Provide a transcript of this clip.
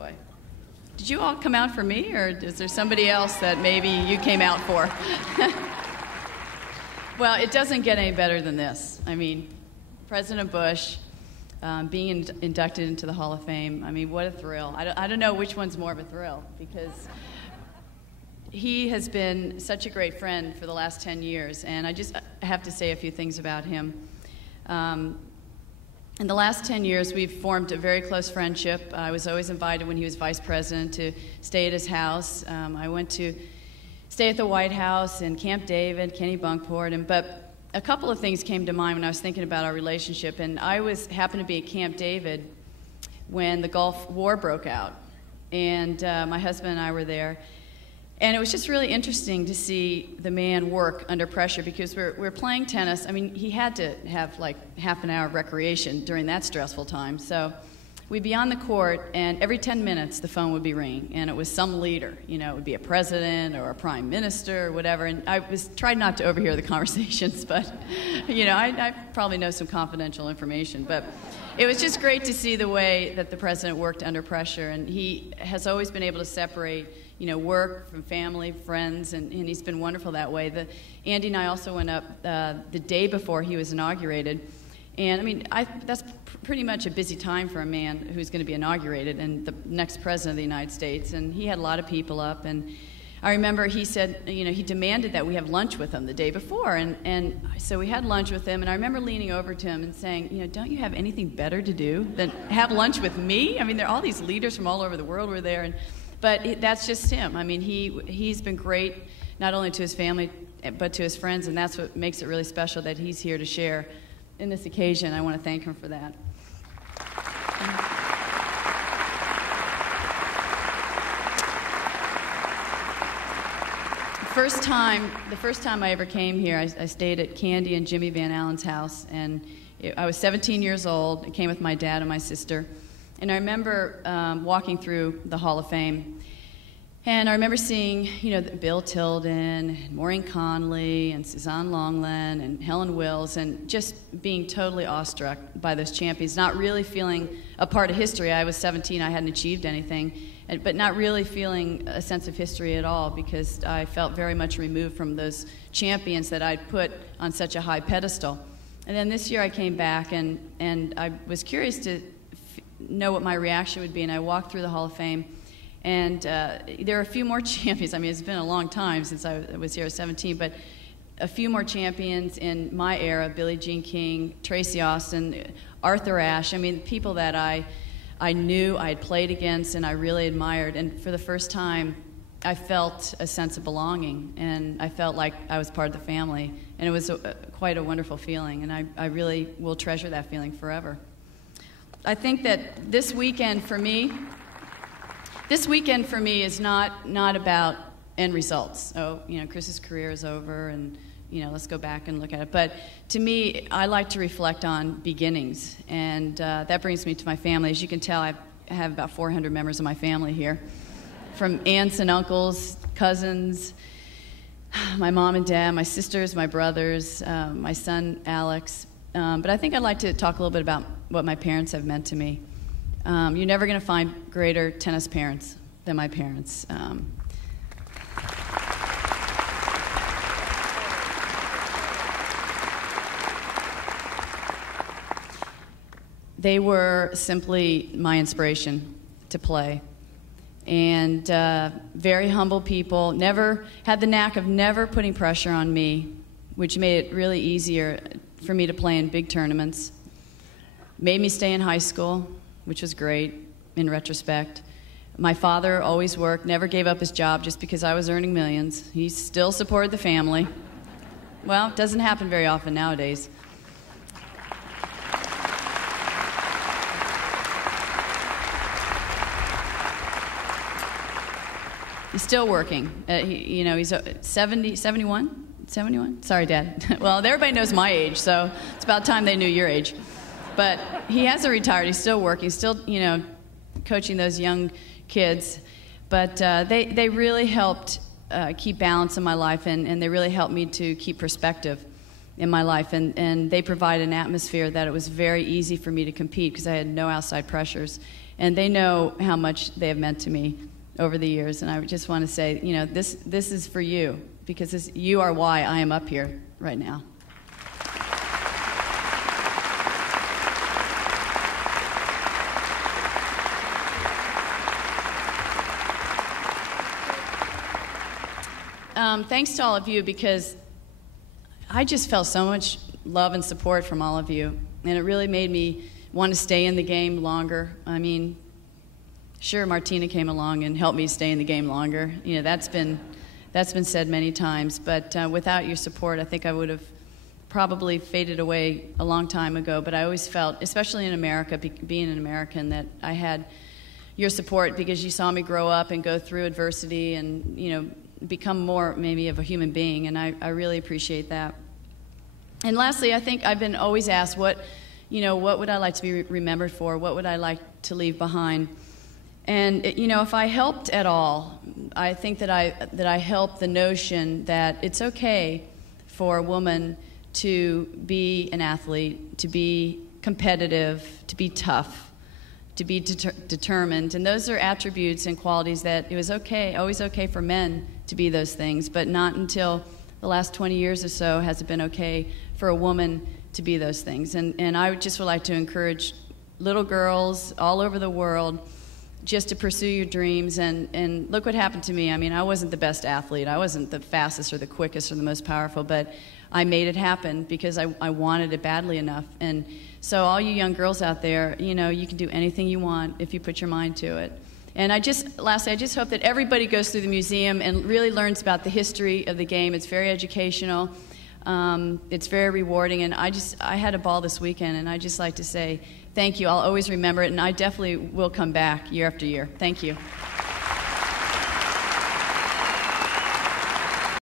boy. Did you all come out for me, or is there somebody else that maybe you came out for? Well, it doesn't get any better than this. I mean, President Bush being inducted into the Hall of Fame, I mean, what a thrill. I don't know which one's more of a thrill, because he has been such a great friend for the last 10 years, and I just have to say a few things about him. In the last 10 years, we've formed a very close friendship. I was always invited when he was vice president to stay at his house. I went to stay at the White House and Camp David, Kenny Bunkport, but a couple of things came to mind when I was thinking about our relationship, and I happened to be at Camp David when the Gulf War broke out, and my husband and I were there. And it was just really interesting to see the man work under pressure, because we're playing tennis. I mean, he had to have like half an hour of recreation during that stressful time. So we'd be on the court, and every 10 minutes the phone would be ringing, and it was some leader. You know, it would be a president or a prime minister or whatever. And I tried not to overhear the conversations, but you know, I probably know some confidential information. But it was just great to see the way that the president worked under pressure, and he has always been able to separate, you know, work from family, friends, and he's been wonderful that way. Andy and I also went up the day before he was inaugurated, and I mean, that's pretty much a busy time for a man who's going to be inaugurated and the next president of the United States, and he had a lot of people up, and I remember he said, you know, he demanded that we have lunch with him the day before, and so we had lunch with him, and I remember leaning over to him and saying, you know, don't you have anything better to do than have lunch with me? I mean, there are all these leaders from all over the world were there, but that's just him. I mean, he's been great, not only to his family, but to his friends, and that's what makes it really special that he's here to share in this occasion. I want to thank him for that. The first time I ever came here, I stayed at Candy and Jimmy Van Allen's house, and I was 17 years old. I came with my dad and my sister. And I remember walking through the Hall of Fame, and I remember seeing, you know, Bill Tilden, and Maureen Conley, and Suzanne Longland, and Helen Wills, and just being totally awestruck by those champions, not really feeling a part of history. I was 17, I hadn't achieved anything, but not really feeling a sense of history at all, because I felt very much removed from those champions that I'd put on such a high pedestal. And then this year I came back, and I was curious to know what my reaction would be, and I walked through the Hall of Fame, and there are a few more champions. I mean, it's been a long time since I was here at 17, but a few more champions in my era: Billie Jean King, Tracy Austin, Arthur Ashe. I mean, people that I knew, I had played against, and I really admired. And for the first time, I felt a sense of belonging, and I felt like I was part of the family, and it was quite a wonderful feeling, and I really will treasure that feeling forever. I think that this weekend for me is not about end results. Oh, you know, Chris's career is over, and you know, let's go back and look at it. But to me, I like to reflect on beginnings, and that brings me to my family. As you can tell, I have about 400 members of my family here, from aunts and uncles, cousins, my mom and dad, my sisters, my brothers, my son Alex. But I think I'd like to talk a little bit about what my parents have meant to me. You're never going to find greater tennis parents than my parents. They were simply my inspiration to play. And very humble people, never had the knack of never putting pressure on me, which made it really easier for me to play in big tournaments. Made me stay in high school, which was great in retrospect. My father always worked, never gave up his job just because I was earning millions. He still supported the family. Well, it doesn't happen very often nowadays. He's still working. He's 71? 71? Sorry, Dad. Well, everybody knows my age, so it's about time they knew your age. But he hasn't retired. He's still working, still, coaching those young kids. But they really helped keep balance in my life, and they really helped me to keep perspective in my life. And they provide an atmosphere that it was very easy for me to compete because I had no outside pressures. And they know how much they have meant to me over the years. And I just want to say, you know, this is for you, because you are why I am up here right now. Thanks to all of you, because I just felt so much love and support from all of you, and it really made me want to stay in the game longer. I mean, sure, Martina came along and helped me stay in the game longer. You know, that's been said many times, but without your support, I think I would have probably faded away a long time ago. But I always felt, especially in America, being an American, that I had your support, because you saw me grow up and go through adversity and, you know, become more maybe of a human being, and I really appreciate that. And lastly, I think I've been always asked, what would I like to be remembered for? What would I like to leave behind? And you know, if I helped at all, I think that I helped the notion that it's okay for a woman to be an athlete, to be competitive, to be tough, to be determined. And those are attributes and qualities that it was okay, always okay for men to be those things, but not until the last 20 years or so has it been okay for a woman to be those things. And I just would like to encourage little girls all over the world just to pursue your dreams. And look what happened to me. I mean, I wasn't the best athlete. I wasn't the fastest or the quickest or the most powerful, but I made it happen because I wanted it badly enough. And so all you young girls out there, you know, you can do anything you want if you put your mind to it. And lastly, I just hope that everybody goes through the museum and really learns about the history of the game. It's very educational. It's very rewarding. And I had a ball this weekend, and I'd just like to say thank you. I'll always remember it, and I definitely will come back year after year. Thank you.